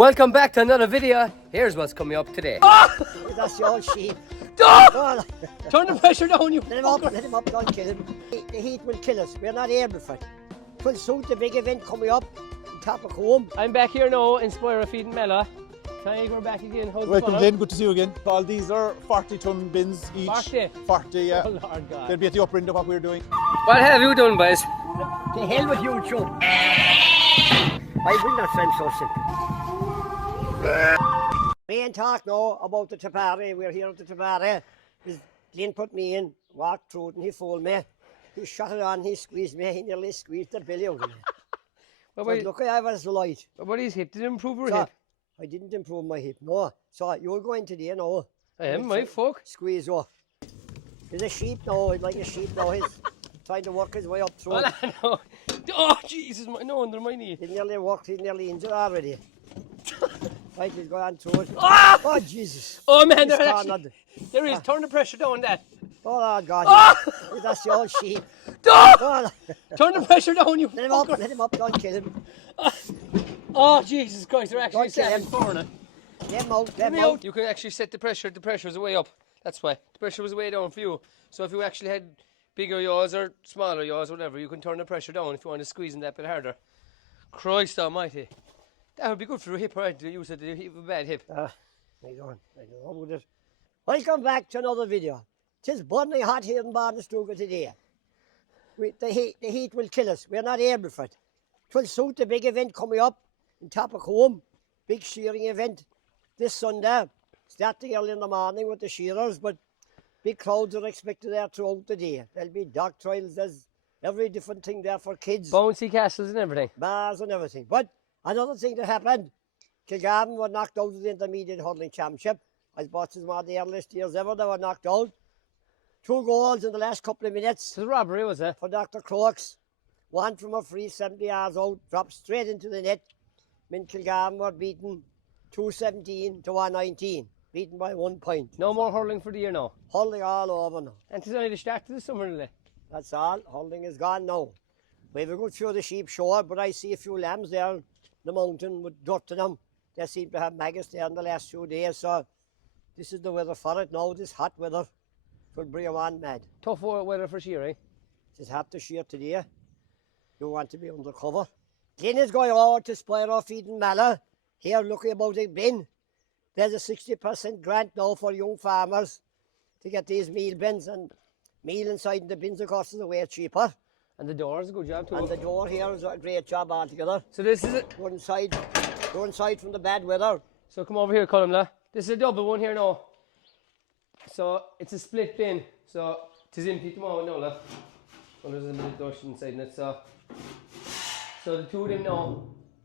Welcome back to another video. Here's what's coming up today. That's the old sheep. Oh! Turn the pressure down, you. Let him up, don't kill him. The heat will kill us. We're not able for it. It will suit the big event coming up in top of home. I'm back here now in Refurbishing Mela. We're back again. How's Welcome, the Glenn. Good to see you again. All these are 40-ton bins each. 40? 40, yeah. Oh, Lord God. They'll be at the upper end of what we're doing. What have you done, boys? To hell with you, Joe. I will not sound so simple. We ain't talk now about the Tapari. We're here at the Tapari. Glenn put me in, walked through it, and he fooled me. He shot it on, he squeezed me, he nearly squeezed the belly out of me. Look, I was light. What is hip? Did it improve your So, hip? I didn't improve my hip, no. So you're going today now. I am, my fuck. Squeeze off. He's a sheep now, he's like a sheep now. He's trying to work his way up through. Well, I know. Oh, Jesus, no, under my knee. He nearly walked, he's nearly injured already. Right, he's going through it. Ah! Oh, Jesus. Oh, man, He's there is. Turn the pressure down, that. Oh, God. Ah! That's the old sheep. Oh! Turn the pressure down, you. Let him up, don't kill him. Oh, Jesus Christ, they're actually Don't kill slapping him. for it. Let him out, let Let him me out. out. You can actually set the pressure's way up. That's why. The pressure was way down for you. So if you actually had bigger yaws or smaller yaws, whatever, you can turn the pressure down if you want to squeeze in that bit harder. Christ almighty. That would be good for a hip, right? You said you have a bad hip. I don't know about it. Welcome back to another video. Tis burning hot here in Barnestuga today. The heat will kill us. We're not able for it. It will suit the big event coming up in top of home. Big shearing event this Sunday. Starting early in the morning with the shearers, but big crowds are expected there throughout the day. There'll be dog trials, there's every different thing there for kids. Bouncy castles and everything. Bars and everything. But another thing that happened, Kilgarvan were knocked out of the Intermediate Hurling Championship. I thought it was one of the earliest years ever they were knocked out. 2 goals in the last couple of minutes. It was robbery, was it? For Dr. Crooks. One from a free 70 yards out, dropped straight into the net. Min Kilgarvan were beaten 217 to 119. Beaten by 1 point. No more hurling for the year now. Hurling all over now. And it's only the start of the summer, really. That's all. Hurling is gone now. We have a good few of the sheep sure, but I see a few lambs there in the mountain with dirt in them. They seem to have maggots there in the last few days, so this is the weather for it now, this hot weather. It will bring them on mad. Tough weather for shearing. It's hot to shear today. You want to be under cover. Glenn is going over to Spiro Feeding Mala. Here, looking about it, Ben. There's a 60% grant now for young farmers to get these meal bins, and meal inside the bins, of course, is way cheaper. And the door is a good job too. And the door here is a great job altogether. So this is it. Go inside from the bad weather. So come over here, Columla. This is a double one here now. So it's a split bin. So it is empty tomorrow now, love. Well, there's a bit of dust inside it. So the two of them now,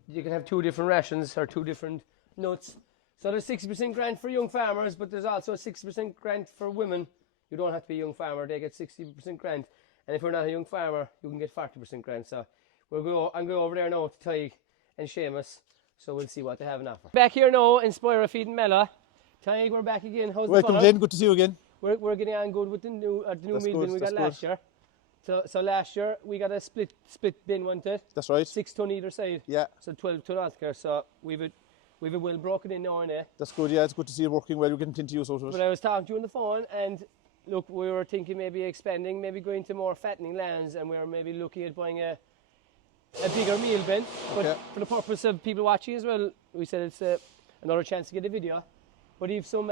you can have 2 different rations or 2 different nuts. So there's 60% grant for young farmers, but there's also a 60% grant for women. You don't have to be a young farmer, they get 60% grant. And if you're not a young farmer, you can get 40% grant. So I'm going over there now to Tig and Seamus. So we'll see what they have an offer. Back here now in Feeding Mela. Tig, we're back again. How's Welcome, the fun? Glenn. Good to see you again. We're getting on good with the new meal bin we got last year. So last year we got a split bin, wasn't it? That's right. 6 ton either side. Yeah. So 12 ton altogether. So we've it well broken in now, innit? That's good, yeah. It's good to see it working well. We're getting plenty use out of But it. I was talking to you on the phone, and look, we were thinking maybe expanding, maybe going to more fattening lands, and we were maybe looking at buying a bigger meal bin. But Okay. for the purpose of people watching as well, we said it's another chance to get a video. But you've some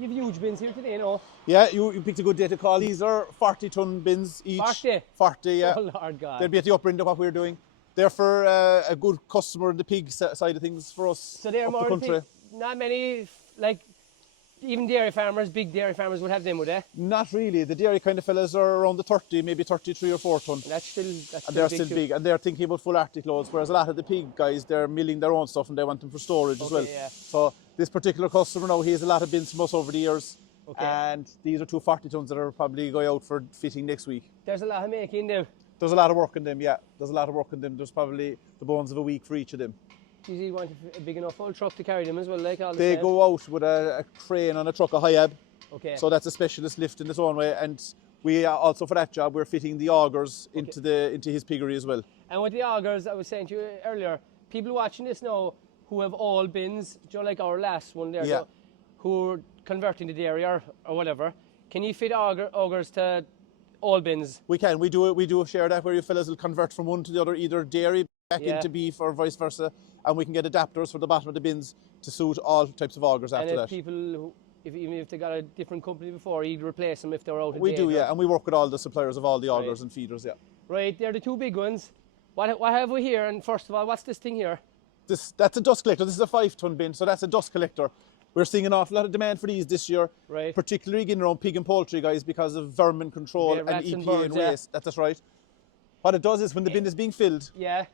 you've huge bins here today, you know. Yeah, you picked a good day to call. These are 40-ton bins each. 40? 40, yeah. Oh, Lord God. They'll be at the upper end of what we're doing. They're for a good customer in the pig side of things for us. So they're up more the country. not many, like, even dairy farmers, big dairy farmers would have them, would they? Not really. The dairy kind of fellas are around the 30, maybe 33 or 4 ton. That's still And they're big still too. big, and they're thinking about full Arctic loads, whereas a lot of the pig guys, they're milling their own stuff and they want them for storage as well. Yeah. So this particular customer now, he has a lot of bins from us over the years, Okay. and these are 2 40 tons that are probably going out for fitting next week. There's a lot of making them. There's a lot of work in them, yeah. There's a lot of work in them. There's probably the bones of a week for each of them. You want a big enough old truck to carry them as well, like all the They same. go out with a crane on a truck, a high-ab. Okay. So that's a specialist lift in its own way, and we also for that job we're fitting the augers into his piggery as well. And with the augers, I was saying to you earlier, people watching this now, who have all bins, you know, like our last one there, Yeah. so, who are converting to dairy or whatever, can you fit augers to all bins? We can. We do a share that where you fellas will convert from one to the other, either dairy back Yeah. into beef or vice versa, and we can get adapters for the bottom of the bins to suit all types of augers And after if that. people, even if they got a different company before, you'd replace them if they were out of We date. do, or- yeah, and we work with all the suppliers of all the augers Right. and feeders, yeah. Right, they're the two big ones. What have we here? And first of all, what's this thing here? That's a dust collector. This is a 5-ton bin, so that's a dust collector. We're seeing an awful lot of demand for these this year, Right. particularly again around pig and poultry, guys, because of vermin control Yeah, and rats and EPA birds, and yeah. waste. That's right. What it does is when the bin is being filled, Yeah.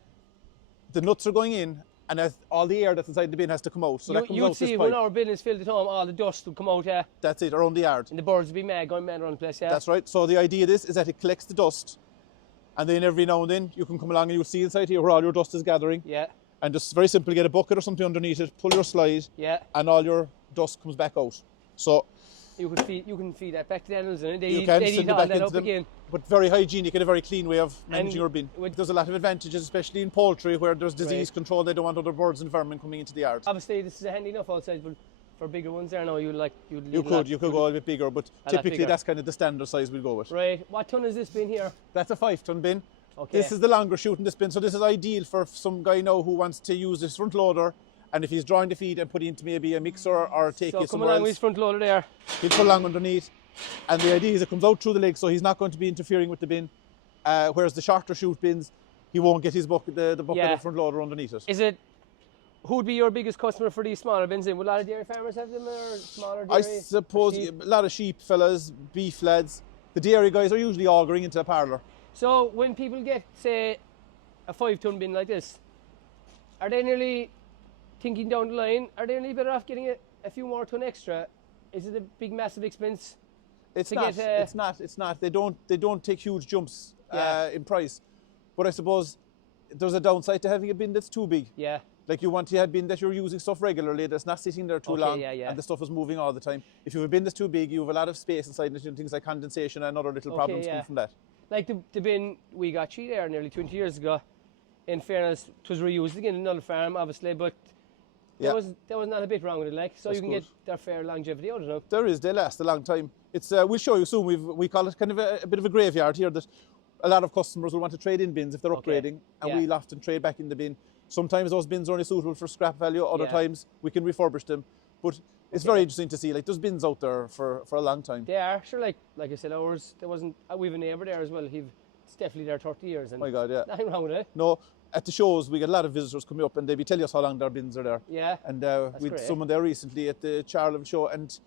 the nuts are going in, and all the air that's inside the bin has to come out. So that comes You'd out see this when pipe. our bin is filled at home, all the dust will come out, yeah, That's it, around the yard. and the birds will be mad, going mad around the place, yeah. That's right. So the idea of this is that it collects the dust, and then every now and then you can come along and you'll see inside here where all your dust is gathering, Yeah, and just very simple, get a bucket or something underneath it, pull your slide, yeah. and all your dust comes back out. So You can feed that back to the animals, and they you eat, can they send eat it all back that into up them, again. but very hygienic and a very clean way of managing And your bin. with- There's a lot of advantages, especially in poultry where there's disease Right. control. They don't want other birds and vermin coming into the yard. Obviously, this is handy enough outside, but for bigger ones there now, You you could go a bit bigger, but lot typically bigger. that's kind of the standard size we'll go with. Right, what ton is this bin here? That's a 5-ton bin. Okay. This is the longer shooting this bin, so this is ideal for some guy now who wants to use this front loader, and if he's drawing the feed and put it into maybe a mixer or take So it come somewhere along with else, his front loader there. he'll put along underneath. And the idea is it comes out through the leg, so he's not going to be interfering with the bin. Whereas the shorter shoot bins, he won't get his bucket, the bucket Yeah. of front loader underneath it. Is it, who'd be your biggest customer for these smaller bins then? Would a lot of dairy farmers have them, or smaller dairy? I suppose sheep? a lot of sheep fellas, beef lads, the dairy guys are usually augering into a parlour. So when people get, say, a 5-ton bin like this, are they nearly thinking down the line, are they nearly better off getting a few more ton extra? Is it a big, massive expense? It's To not. get, It's not. They don't take huge jumps Yeah. in price, but I suppose there's a downside to having a bin that's too big. Yeah. Like you want to have a bin that you're using stuff regularly, that's not sitting there too Okay, long, yeah, yeah. and the stuff is moving all the time. If you have a bin that's too big, you have a lot of space inside it, and things like condensation and other little Okay, problems yeah. come from that. Like the bin we got cheap there nearly 20 years ago. In fairness, it was reused again in another farm, obviously, but Yeah. there was not a bit wrong with it, like, so That's you can good. get their fair longevity out of them. There is, they last a long time. It's we'll show you soon. We call it kind of a bit of a graveyard here that a lot of customers will want to trade in bins if they're Okay, upgrading, and yeah. we'll often trade back in the bin. Sometimes those bins are only suitable for scrap value. Other Yeah. times we can refurbish them. But it's very interesting to see. Like there's bins out there for a long time. They are, sure, like I said, ours, there wasn't, we have a neighbour there as well, it's definitely there 30 years. And My God, yeah. nothing wrong with it. No, at the shows we get a lot of visitors coming up and they be telling us how long their bins are there. Yeah. And we had great. someone there recently at the Charleville show, and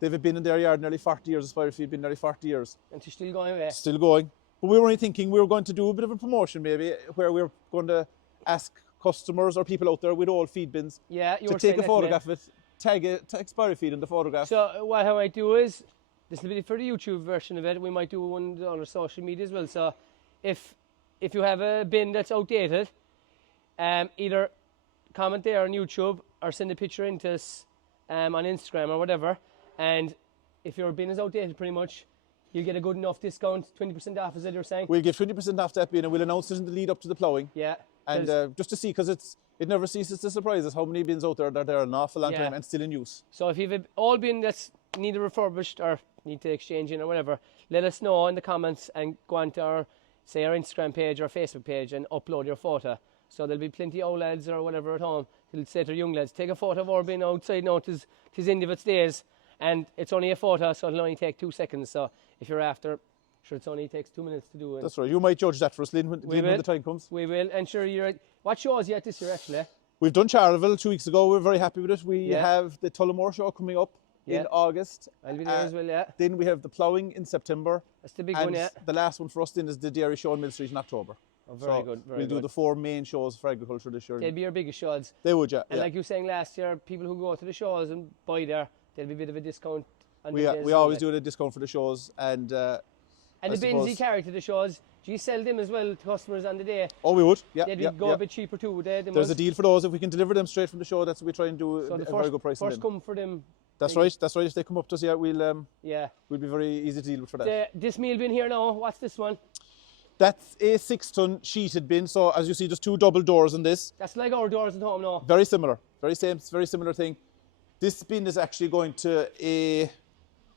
they've been in their yard nearly 40 years. Aspire Feed been nearly 40 years, And she's still going away. still going. But we were only thinking we were going to do a bit of a promotion maybe, where we were going to ask customers or people out there with old feed bins Yeah, you to were take saying a that to me. photograph of it, tag Aspire Feed in the photograph. So what I might do is, this will be for the YouTube version of it, we might do one on our social media as well. So if you have a bin that's outdated, either comment there on YouTube or send a picture in to us on Instagram or whatever. And if your bin is outdated pretty much, you'll get a good enough discount, 20% off, is that you're saying? We'll give 20% off that bin and we'll announce it in the lead up to the ploughing. Yeah. And 'cause- just to see, because it never ceases to surprise us how many bins out there that are an awful long Yeah. time and still in use. So if you've all bin that's neither refurbished or need to exchange in or whatever, let us know in the comments and go on to our Instagram page or Facebook page and upload your photo. So there'll be plenty of old lads or whatever at home who'll say to their young lads, take a photo of our bin outside now, 'tis end of its days, and it's only a photo, so it'll only take 2 seconds. So if you're after, sure, it only takes 2 minutes to do it. That's right. You might judge that for us, Lynn, when will. the time comes. We will, and sure, what shows yet this year actually? We've done Charleville 2 weeks ago. We're very happy with it. We Yeah. have the Tullamore show coming up Yeah. in August. I'll be there as well, yeah. Then we have the ploughing in September. That's the big and one, yeah. the last one for us then is the dairy show in Mill Street in October. Oh, very So good, very we'll good. do the 4 main shows for agriculture this year. They'll be your biggest shows. They would, yeah. And yeah. like you were saying last year, people who go to the shows and buy there, there'll be a bit of a discount. On we the days we as always well. do a discount for the shows, and And I the bins you suppose- carry to the shows, do you sell them as well to customers on the day? oh, we would, yeah, They'd yeah, go yeah. a bit cheaper too, would they? There's a deal for those if we can deliver them straight from the show. That's what we try and do So a the very good price. on first them. come for them. That's they- right. That's right. If they come up to us, yeah, we'll Yeah. be very easy to deal with for that. This meal bin here now, what's this one? That's a 6-ton sheeted bin. So as you see, there's 2 double doors in this. That's like our doors at home now. Very similar. Very similar thing. This bin is actually going to a,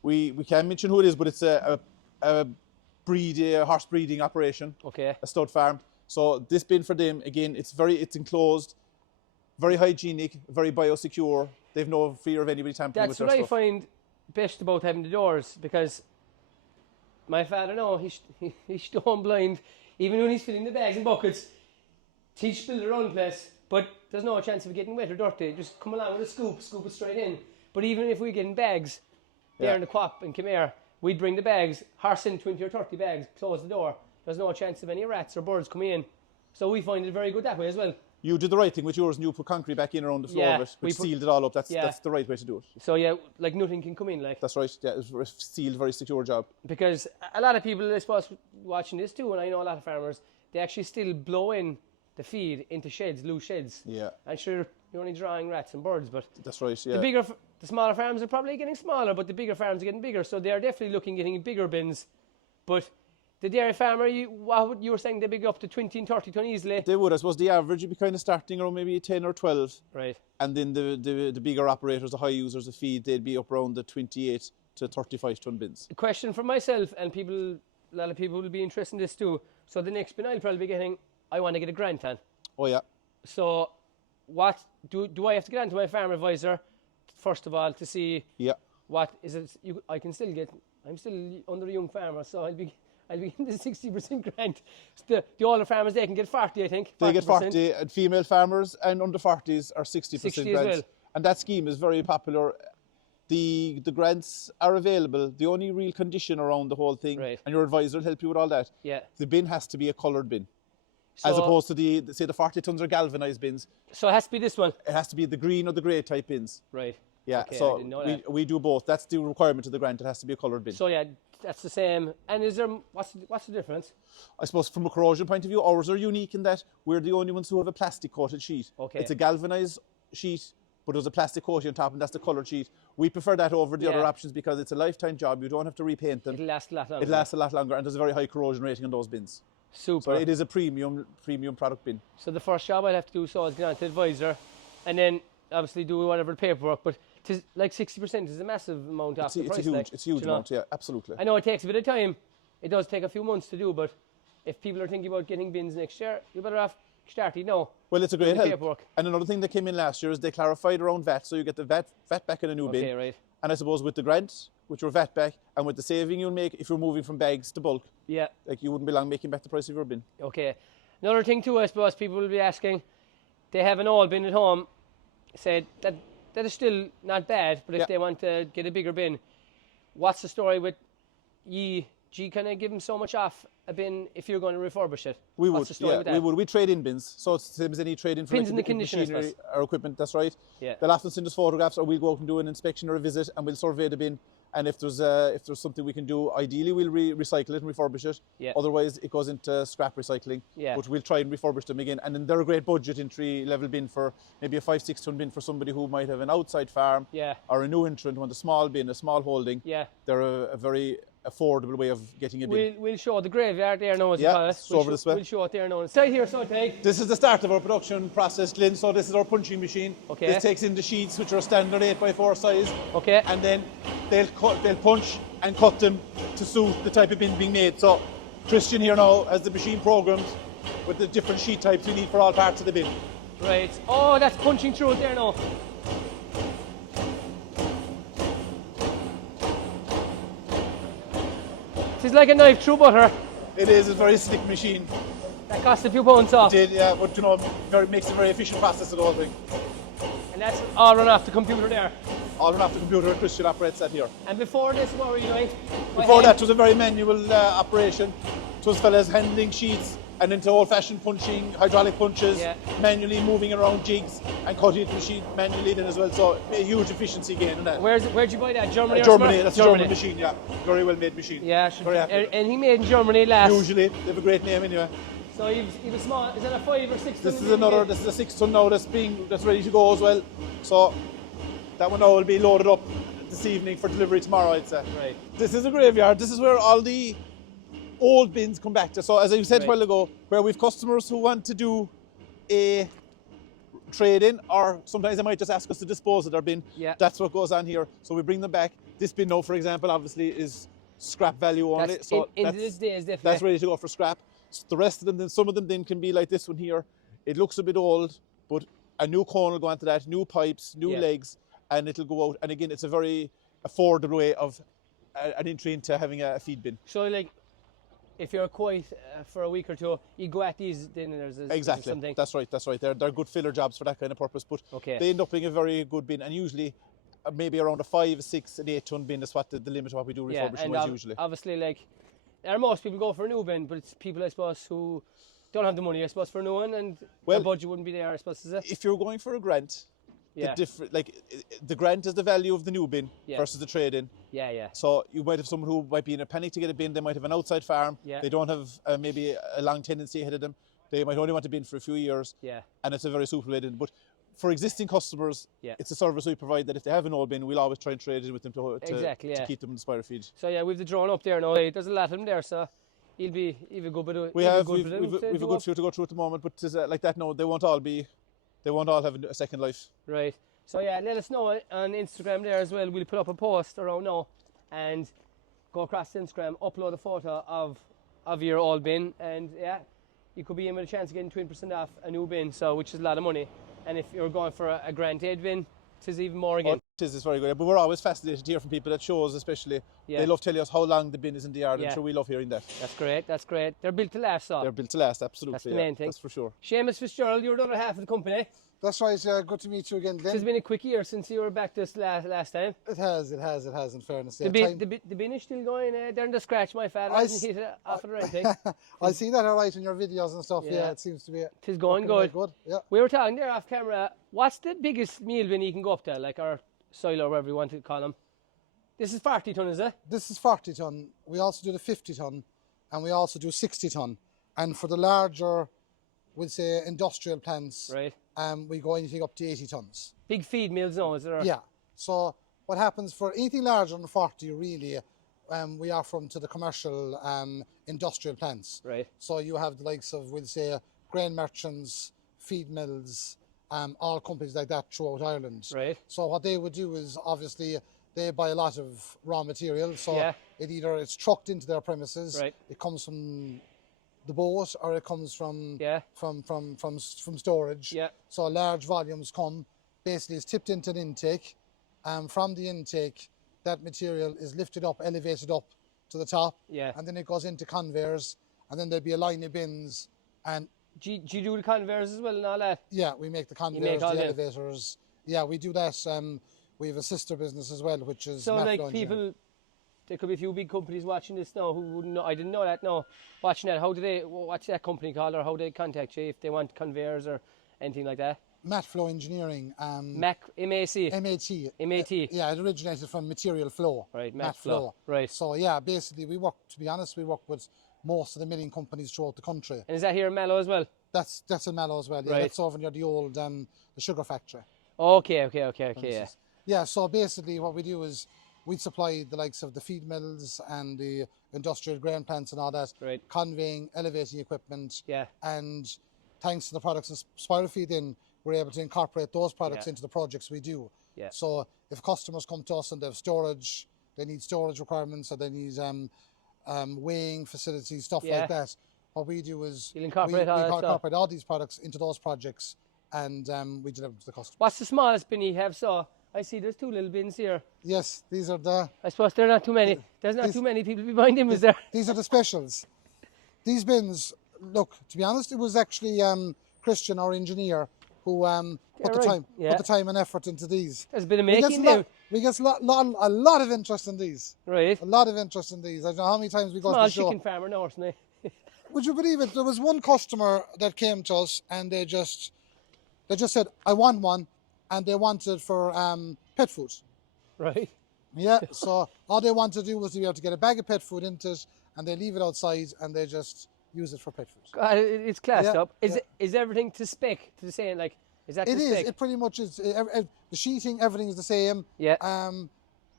we can't mention who it is, but it's a horse breeding operation. Okay. A stud farm. So this bin for them, again, it's enclosed, very hygienic, very biosecure. They've no fear of anybody tampering with their stuff. That's what I find best about having the doors, because my father, no, he's stone blind. Even when he's filling the bags and buckets, he'll spill the run place, but there's no chance of it getting wet or dirty. Just come along with a scoop it straight in. But even if we're getting bags there in the co-op and come here, we'd bring the bags, horse in 20 or 30 bags, close the door. There's no chance of any rats or birds coming in. So we find it very good that way as well. You did the right thing with yours, and you put concrete back in around the floor of it, which sealed it all up. That's the right way to do it. So yeah, like nothing can come in, like. That's right. Yeah, it's a sealed, very secure job. Because a lot of people, I suppose, watching this too, and I know a lot of farmers, they actually still blow in the feed into sheds, loose sheds. Yeah. And sure, you're only drawing rats and birds, but that's right. Yeah. The smaller farms are probably getting smaller, but the bigger farms are getting bigger. So they are definitely looking at getting bigger bins. But the dairy farmer, you were saying they big up to 20 and 30 ton easily. They would. I suppose the average would be kind of starting around maybe 10 or 12. Right. And then the bigger operators, the high users of feed, they'd be up around the 28 to 35 ton bins. A question for myself, and a lot of people will be interested in this too. So the next bin I'll probably be getting, I want to get a grant on. Oh yeah. So what do I have to get onto my farm advisor first of all to see what is it I can still get? I'm still under a young farmer, so I'll be getting the 60% grant. The older farmers, they can get 40, I think. 40%. They get 40, and female farmers and under 40s are 60% 60 grants. as well. And that scheme is very popular. The grants are available. The only real condition around the whole thing, and your advisor will help you with all that. Yeah. The bin has to be a coloured bin. So, as opposed to say the 40 tons are galvanised bins. So it has to be this one? It has to be the green or the grey type bins. Right. Yeah, okay, so we do both. That's the requirement of the grant. It has to be a coloured bin. So yeah, that's the same. And is there, what's the difference? I suppose from a corrosion point of view, ours are unique in that we're the only ones who have a plastic coated sheet. Okay. It's a galvanised sheet, but there's a plastic coating on top, and that's the coloured sheet. We prefer that over the other options because it's a lifetime job. You don't have to repaint them. It'll last a lot longer. It lasts a lot longer, and there's a very high corrosion rating on those bins. Super. So it is a premium product bin. So the first job I'll have to do is get on to the advisor, and then obviously do whatever the paperwork. But like 60% is a massive amount off the price. It's a huge amount, yeah, absolutely. I know it takes a bit of time. It does take a few months to do, but if people are thinking about getting bins next year, you're better off starting now. Well, it's a great help. Paperwork. And another thing that came in last year is they clarified around VAT, so you get the VAT back in a new bin. Okay, right. And I suppose with the grant, with your VAT back, and with the saving you'll make if you're moving from bags to bulk, like you wouldn't be long making back the price of your bin. Okay. Another thing too, I suppose people will be asking, they have an old bin at home, said that is still not bad, but if they want to get a bigger bin, what's the story with ye? Do you kind of give them so much off a bin if you're going to refurbish it? We would, we would. We trade in bins, so it's the same as any trade in for the machinery or equipment. That's right. Yeah. They'll often send us photographs, or we'll go out and do an inspection or a visit, and we'll survey the bin. And if there's something we can do, ideally we'll recycle it and refurbish it. Yeah. Otherwise, it goes into scrap recycling. Yeah. But we'll try and refurbish them again. And then they're a great budget entry-level bin for maybe a 5-6 ton bin for somebody who might have an outside farm or a new entrant, want a small bin, a small holding. Yeah. They're a very affordable way of getting a bin. We'll show the graveyard there now as well. Yeah, over this way. We'll show it there now. Stay here, so take. This is the start of our production process, Glenn. So this is our punching machine. Okay. This takes in the sheets, which are standard 8x4 size. Okay. And then they'll punch and cut them to suit the type of bin being made. So Christian here now has the machine programmed with the different sheet types we need for all parts of the bin. Right. Oh, that's punching through it there now. It's like a knife through butter. It is a very slick machine. That cost a few pounds off. It did, yeah, but you know, makes a very efficient process of the whole thing. And that's all run off the computer there. All run off the computer, Christian operates that here. And before this, what were you doing? Before that, it was a very manual operation. It was fellas handling sheets and into old-fashioned punching, hydraulic punches, manually moving around jigs and cutting it to the sheet manually then as well. So a huge efficiency gain in that. Where'd you buy that? Germany? Germany. That's a German machine, yeah. Very well made machine. Yeah, very happy. And he made in Germany last. Usually, they have a great name anyway. So he was small. Is that a 5 or 6 ton? This is a 6 ton now that's ready to go as well. So that one now will be loaded up this evening for delivery tomorrow, I'd say. Right. This is a graveyard. This is where all the old bins come back to. So as I said a while ago, where we've customers who want to do a trade-in, or sometimes they might just ask us to dispose of their bin. Yeah. That's what goes on here. So we bring them back. This bin now, for example, obviously is scrap value only. That's ready to go for scrap. So the rest of them, then some of them then can be like this one here. It looks a bit old, but a new cone will go onto that, new pipes, new legs, and it'll go out. And again, it's a very affordable way of an entry into having a feed bin. So like, if you're quiet for a week or two, you go at these, then there's something. That's right. They're good filler jobs for that kind of purpose, but they end up being a very good bin, and usually maybe around a 5, 6, and 8 ton bin is what the limit of what we do refurbishing wise usually. Obviously, like, most people go for a new bin, but it's people, I suppose, who don't have the money, I suppose, for a new one, and the budget wouldn't be there, I suppose, is it? If you're going for a grant, the grant is the value of the new bin versus the trade-in. Yeah. So you might have someone who might be in a panic to get a bin. They might have an outside farm. They don't have maybe a long tenancy ahead of them. They might only want a bin for a few years. And it's a very suitable way in. But for existing customers, it's a service we provide that if they have an old bin, we'll always try and trade it with them to keep them in the Spire feed. So we've the drone up there now. There's a lot of them there, so you'll be even good bit of. We've a good few to go through at the moment, but like that, no, they won't all have a second life. Right. So let us know on Instagram there as well. We'll put up a post around now and go across Instagram, upload a photo of your old bin, and you could be in with a chance of getting 20% off a new bin, so which is a lot of money. And if you're going for a Grand Aid bin, it's even more again. It is very good, but we're always fascinated to hear from people at shows, especially. They love telling us how long the bin is in the yard, and sure, we love hearing that. That's great. They're built to last, so. They're built to last, absolutely. That's the main thing. That's for sure. Seamus Fitzgerald, you're the other half of the company. That's right, good to meet you again, Glenn. It's been a quick year since you were back this last time. It has, in fairness. The bin is still going, they're in the scratch, my father hasn't hit it off of the right thing. I see that all right in your videos and stuff, it seems to be. It is going good. We were talking there off camera, what's the biggest meal bin you can go up to, like our silo or whatever you want to call them? This is 40 ton, is it? This is 40 ton. We also do the 50 ton, and we also do 60 ton. And for the larger, we'll say industrial plants, we go anything up to 80 tons. Big feed mills now, is there? Yeah. So what happens for anything larger than 40, really, we offer them to the commercial industrial plants. Right. So you have the likes of, we'll say, grain merchants, feed mills, all companies like that throughout Ireland. Right. So what they would do is, obviously, they buy a lot of raw material. So it's trucked into their premises. Right. It comes from the boat, or it comes from storage. Yeah. So large volumes come. Basically, it's tipped into an intake. From the intake, that material is lifted up, elevated up to the top. Yeah. And then it goes into conveyors, and then there'll be a line of bins. And do you do the conveyors as well and all that? Yeah, we make the conveyors, the elevators. Yeah, we do that. We have a sister business as well, which is so like people. There could be a few big companies watching this now who wouldn't know. I didn't know that. No, watching that. What's that company called, or how they contact you if they want conveyors or anything like that? Flow Engineering. MAC. MAT. Yeah, it originated from Material Flow. Right, Matt Flow. Right. So yeah, basically we work with most of the milling companies throughout the country. And is that here in Mallow as well? That's in Mallow as well. Yeah, that's over near the old the sugar factory. Okay. Yeah. Yeah. So basically, what we do is we supply the likes of the feed mills and the industrial grain plants and all that, conveying, elevating equipment. Yeah. And thanks to the products of Spire Feed we're able to incorporate those products into the projects we do. Yeah. So if customers come to us and they have storage, they need storage requirements, or they need weighing facilities, stuff like that, what we do is we incorporate all these products into those projects, and we deliver them to the customer. What's the smallest bin you have? So I see there's 2 little bins here. Yes, these are the... I suppose there are not too many. There's not too many people behind them, is there? These are the specials. These bins, look, to be honest, it was actually Christian, our engineer, who put the time and effort into these. There's a bit of making there. We get a lot of interest in these. Right. A lot of interest in these. I don't know how many times we go to the show. Small chicken farmer north, no? Would you believe it? There was one customer that came to us, and they just said, I want one, and they wanted for pet food. Right. Yeah, so all they wanted to do was to be able to get a bag of pet food into it, and they leave it outside, and they just use it for pet food. It's classed up. Is everything to spec, to the same, like, is that the spec? It pretty much is. The sheeting, everything is the same. Yeah.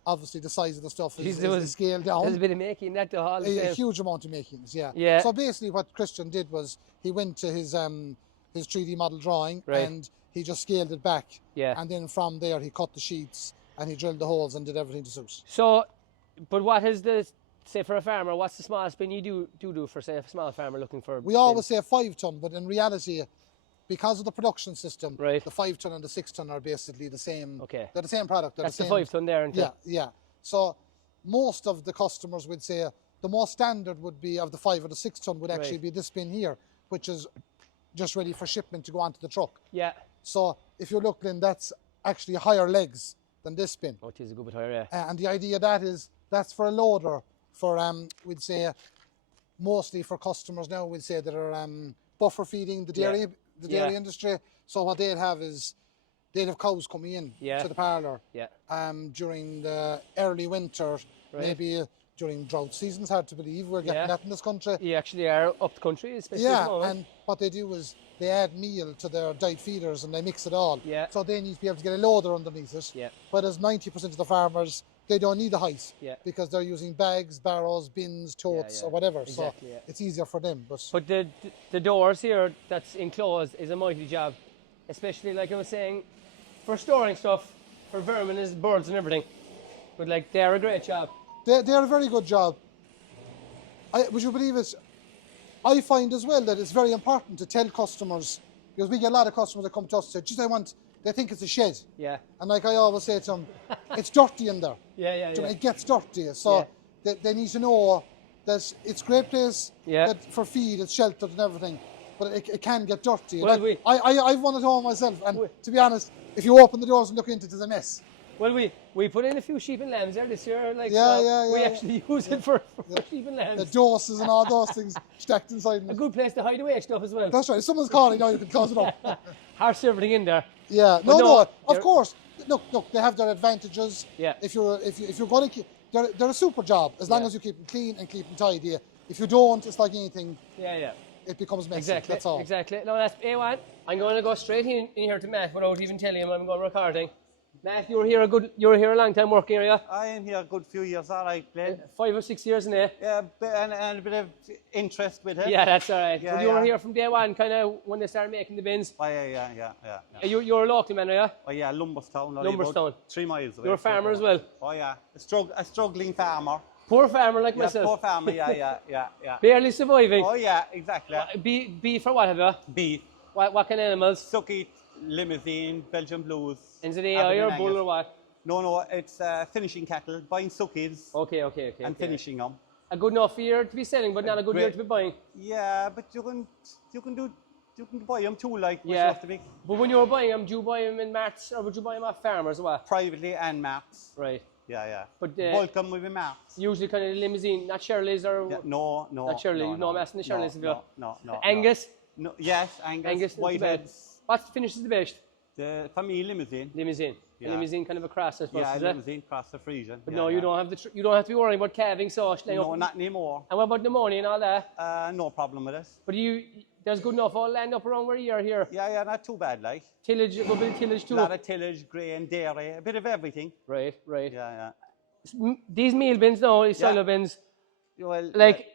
obviously the size of the stuff is scaled down. There's a bit of making that the whole a huge amount of makings, yeah. So basically what Christian did was he went to his 3D model drawing and he just scaled it back. And then from there he cut the sheets and he drilled the holes and did everything to suit. So, but what is the, say for a farmer, what's the smallest bin you do for, say, a small farmer looking for? We always say 5 ton, but in reality, because of the production system, the 5 ton and the 6 ton are basically the same. Okay. They're the same product. That's the 5 ton there, isn't it? Yeah. So most of the customers would say the most standard would be of the 5 or the 6 ton would actually be this bin here, which is just ready for shipment to go onto the truck. Yeah. So if you look, then that's actually higher legs than this bin. Oh, it is a good bit higher, yeah. And the idea that is that's for a loader for we'd say mostly for customers now we'd say that are buffer feeding the dairy industry. So what they'd have is they'd have cows coming in to the parlour during the early winter, maybe during drought seasons. Hard to believe we're getting that in this country. You actually are up the country, especially at the moment. And what they do is they add meal to their diet feeders and they mix it all. So they need to be able to get a loader underneath it. But as 90% of the farmers, they don't need a height because they're using bags, barrows, bins, totes or whatever. Exactly, so it's easier for them. But the doors here that's enclosed is a mighty job, especially like I was saying, for storing stuff, for vermin is birds and everything. But like they're a great job. They're a very good job. Would you believe it? I find as well that it's very important to tell customers, because we get a lot of customers that come to us and say, geez, they think it's a shed. And like I always say to them, it's dirty in there. It gets dirty. So they need to know that it's a great place that for feed, it's sheltered and everything, but it can get dirty. Well, I've one at home myself, and to be honest, if you open the doors and look into it, it's a mess. Well, we put in a few sheep and lambs there this year. Like, we actually use it for sheep and lambs. The doses and all those things stacked inside. A good place to hide away stuff as well. That's right. If someone's calling now, you can close it up. Harsh everything in there. Yeah. No. Of course. Look. They have their advantages. If you're going to keep, they're a super job as long as you keep them clean and keep them tidy. If you don't, it's like anything. It becomes messy. Exactly. That's all. Exactly. No, that's A1. I'm going to go straight in here to Matt without even telling him I'm going recording. Matt, you were here a long time working, are you? I am here a good few years, all right, Glenn. 5 or 6 years in there. Yeah, and a bit of interest with it. Yeah, that's all right. Yeah, but you were here from day one, kind of when they started making the bins. Oh, yeah. You're a local man, are you? Oh, yeah, Lumberstown. Lumberstown. 3 miles away. You're a farmer as well? Oh, yeah. A struggling farmer. Poor farmer like myself. Poor farmer, yeah. Barely surviving. Oh, yeah, exactly. Beef or what have you? Beef. What kind of animals? Sucky, Limousin, Belgian Blues. Is it AI or bull or what? No, it's finishing cattle, buying suckies. Okay. And finishing them. A good enough year to be selling, but not a good year to be buying. Yeah, but you can buy them too, like myself to be. But when you were buying them, do you buy them in marts or would you buy them off farmers or what? Privately and marts. Right. Yeah. But bulk them with marts. Usually kind of limousine, not Shirley's or. Yeah, no. Not Shirley. No mess in the Shirley's of you. No. Angus. No. Yes, Angus. Whiteheads. What finishes the best? For me, Limousin. Yeah. Limousin kind of a cross, I suppose. Yeah, Limousin cross the Frisian. But no, you don't have you don't have to be worrying about calving sauce. No, not anymore. And what about pneumonia and all that? No problem with it. But there's good enough all land up around where you are here. Yeah, not too bad, like. Tillage, a good bit of tillage too. A lot of tillage, grain, dairy, a bit of everything. Right. Yeah. These meal bins now, these silo bins, well, like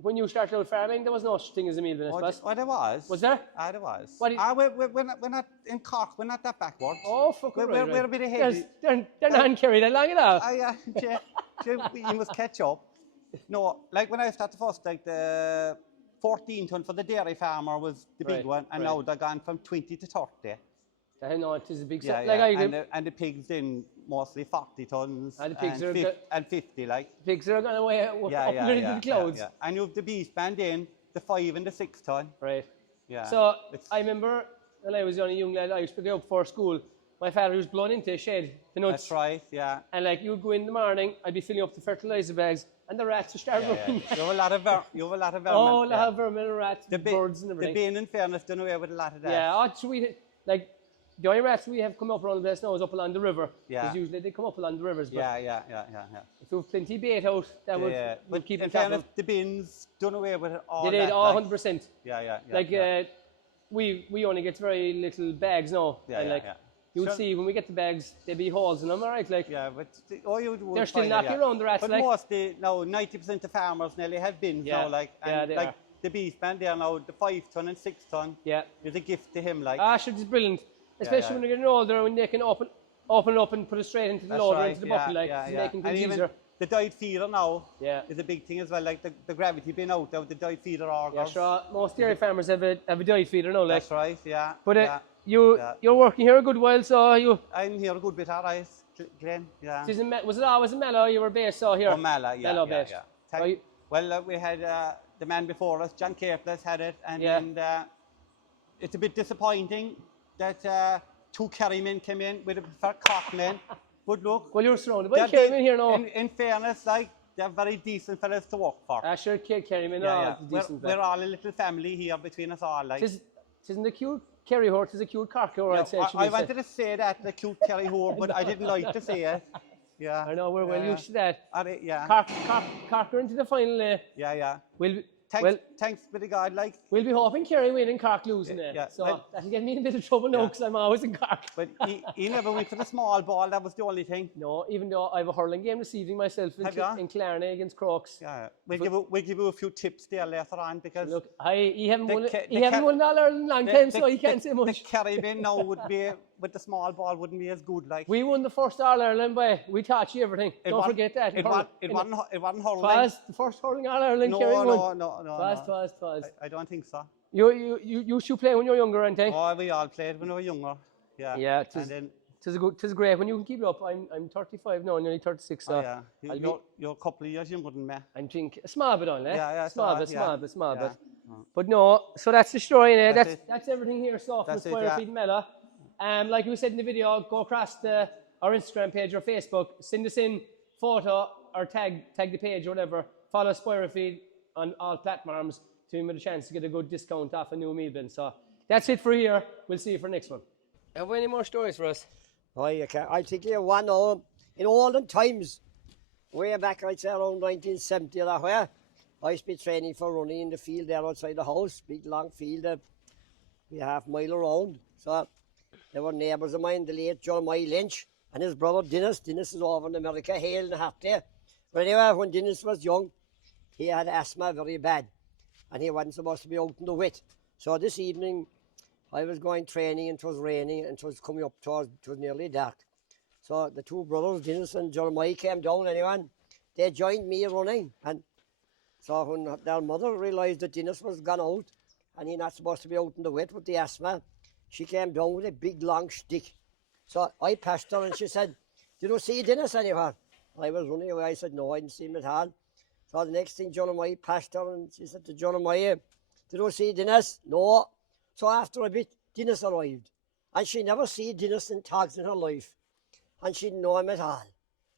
when you started out farming, there was no such thing as a meal bin, I suppose. Oh, there was. Was there? There was. We're not in Cork, we're not that backward. Oh, fuck it, We're a bit ahead. They're not carried that long at all. Yeah, you must catch up. No, like when I started first, like the 14 ton for the dairy farmer was the big one, and now they're gone from 20 to 30. I know it is a big yeah. And the pigs in mostly 40 tons and the pigs and 50 like. Pigs are going away up into the clouds. Yeah. And you have the beef band in, the 5 and the 6 ton. Right. Yeah. So I remember when I was only young lad, I used to go up for school. My father was blown into a shed, the nuts. That's right, yeah. And like you'd go in the morning, I'd be filling up the fertilizer bags, and the rats would start running. You have a lot of vermin. Oh, a lot of vermin and rats, birds and everything. The bin, in fairness, done away with a lot of that. Yeah, the only rats we have come up around the place now is up along the river. Yeah. Because usually they come up along the rivers. But yeah. If you have plenty of bait out, that would keep them fairness, the bins done away with it all. They did, 100%. Yeah. Like we only get very little bags now. you'll see when we get the bags, there'll be holes in them, all right? Like, yeah, but they're still knocking around the rats. But like. mostly now, 90% of farmers nearly have bins now, like, and like the beef man there now, the 5 ton and 6 ton. Yeah, is a gift to him, like. Sure, it's brilliant, especially when they're getting older, when they can open it up and put it straight into the loader, into the bucket, like, making things easier. The dyed feeder now is a big thing as well, like the gravity being out of the dyed feeder augers. Yeah, sure. Most dairy farmers have a dyed feeder now, like. That's right, yeah. But you're working here a good while, so you. I'm here a good bit, alright, Glenn. Yeah. Was it always in Mallow? You were based here. Oh, Mallow, yeah. Mallow based. Well, we had the man before us, John Capeless, had it, and it's a bit disappointing that 2 Kerrymen came in with a preferred Corkmen. But look, well, you're surrounded by Kerrymen here now. In fairness, like, they're very decent fellas to work for. Sure, Kerrymen are decent. We're all a little family here between us all. Like. Isn't the cute Kerry horse, is a cute Cork horse. I wanted to say that, the cute Kerry horse, but I didn't like to say it. Yeah. I know, we're well used to that. Yeah. Cork are into the final. Yeah. Thanks be to God, like. We'll be hoping Kerry win and Cork losing it. So that'll get me in a bit of trouble now, because I'm always in Cork. But he never went for the small ball, that was the only thing. No, even though I have a hurling game this evening myself in Clarney against Crokes. Yeah. We'll give you a few tips there later on, because. Look, he haven't won All Ireland in a long time, so he can't say much. The Kerrymen now would be, with the small ball, wouldn't be as good, like. We won the first All Ireland we taught you everything. Don't forget that. It wasn't hurling. Twas the first hurling All Ireland Kerry won. No. Twas. I don't think so. You used to play when you were younger, aren't you? Oh, we all played when we were younger. Yeah. Tis great when you can keep it up. I'm 35 now, and you're only 36. So you're a couple of years younger than me. I think a small bit on, eh? Yeah, small bit. But no, so that's the story, eh? That's everything here, so from Square Feet Mella. Like we said in the video, go across our Instagram page or Facebook, send us in photo or tag the page or whatever. Follow Spoiler Feed on all platforms to give me the chance to get a good discount off a new meal bin. So that's it for here. We'll see you for the next one. Have we any more stories for us? Oh, you can. I think you one in olden times, way back, I'd say around 1970 or that where, I used to be training for running in the field there outside the house, big long field, be half mile around. So there were neighbours of mine, the late Jeremiah Lynch and his brother Dennis. Dennis is over in America, Hale and a half there. But anyway, when Dennis was young, he had asthma very bad, and he wasn't supposed to be out in the wet. So this evening, I was going training, and it was raining, and it was coming up towards, it was nearly dark. So the 2 brothers, Dennis and Jeremiah, came down anyway. They joined me running, and so when their mother realised that Dennis was gone out, and he's not supposed to be out in the wet with the asthma, she came down with a big long stick. So I passed her, and she said, "Did you see Dennis anywhere?" I was running away. I said, "No, I didn't see him at all." So the next thing, Jeremiah passed her, and she said to Jeremiah, "Did you see Dennis?" "No." So after a bit, Dennis arrived. And she never seen Dennis in togs in her life. And she didn't know him at all.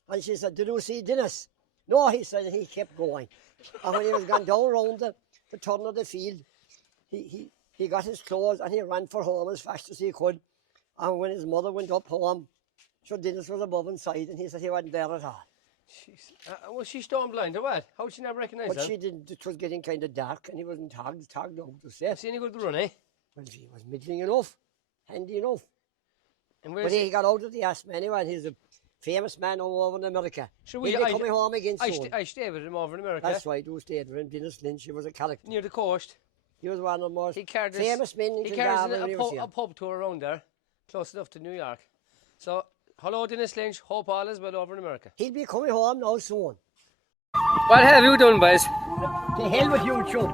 And she said, "Did you see Dennis?" "No," he said, and he kept going. And when he was gone down around the turn of the field, he got his clothes and he ran for home as fast as he could. And when his mother went up home, sure Dennis was above inside, and he said he wasn't there at all. Was she stone blind or what? How did she not recognise him? But she didn't. It was getting kind of dark, and he wasn't togged out to say. Was he any good to run, eh? Well, he was middling enough, handy enough. And but he got out of the asthma anyway, and he's a famous man all over in America. He'll be coming home again soon. I stayed with him over in America. That's right, you stayed with him. Dennis Lynch, he was a character. Near the coast. He was one of the most famous men in a pub tour around there, close enough to New York. So, hello Dennis Lynch, hope all is well over in America. He'll be coming home now soon. What have you done, boys? To hell with you, Joe.